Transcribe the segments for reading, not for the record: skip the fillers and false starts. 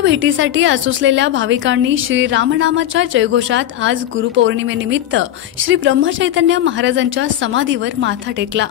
गुरुच्या भेटीसाठी आसुसलेल्या भाविकांनी श्री रामनामाच्या जयघोषात आज गुरुपौर्णिमेनिमित्त श्री ब्रह्मचैतन्य महाराजांच्या समाधीवर माथा टेकला।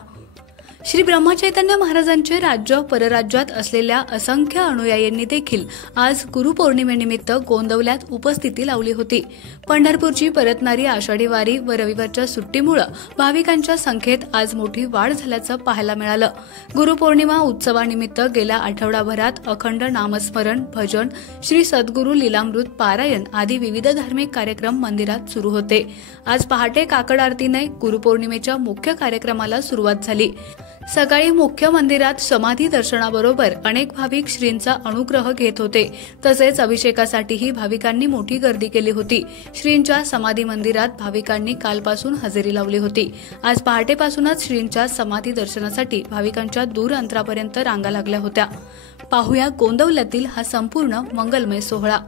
श्री ब्रह्मचैतन्य महाराजांचे राज्य परराज्यात असलेल्या असंख्य अनुयायींनी देखील आज गुरुपौर्णिमेनिमित्त गोंदवल्यात उपस्थिती लावली होती। पंढरपूरची परतणारी आषाढी वारी व रविवारच्या सुट्टीमुळे भाविकांच्या संख्येत आज मोठी वाढ झाल्याचं पाहायला मिळालं। गुरुपौर्णिमा उत्सवानिमित्त गेल्या आठवडाभरात अखंड नामस्मरण, भजन, श्री सद्गुरू लीलामृत पारायण आदी विविध धार्मिक कार्यक्रम मंदिरात सुरू होते। आज पहाटे काकड आरतीने गुरुपौर्णिमेच्या मुख्य कार्यक्रमाला सुरुवात झाली। सकाळी मुख्य मंदिरात समाधी दर्शनाबरोबर अनेक भाविक श्रींचा अनुग्रह घेत होते। तसेच अभिषेकासाठीही भाविकांनी मोठी गर्दी केली होती। श्रींच्या समाधी मंदिरात भाविकांनी कालपासून हजेरी लावली होती। आज पहाटेपासूनच श्रींच्या समाधी दर्शनासाठी भाविकांच्या दूर अंतरापर्यंत रांगा लागल्या होत्या। पाहूया गोंदवल्यातील हा संपूर्ण मंगलमय सोहळा।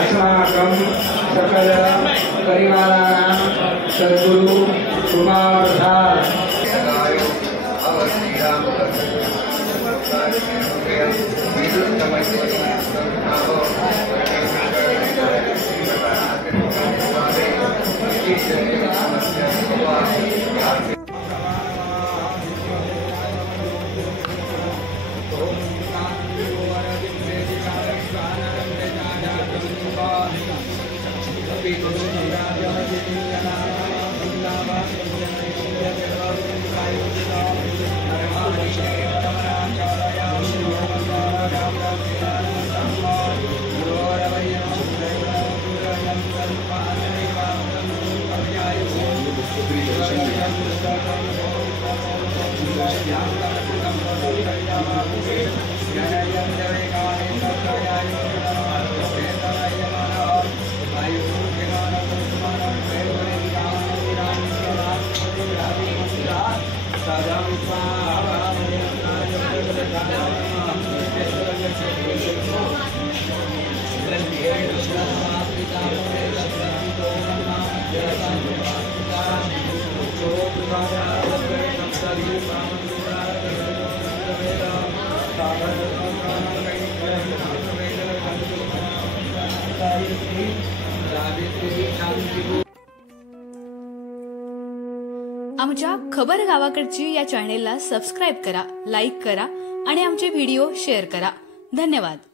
अस्माकं सकल परिवाराणां सद्गुरु कुमार आमच्या खबर गावाकडची या चॅनेलला सबस्क्राइब करा, लाईक करा आणि आमचे व्हिडिओ शेअर करा। धन्यवाद।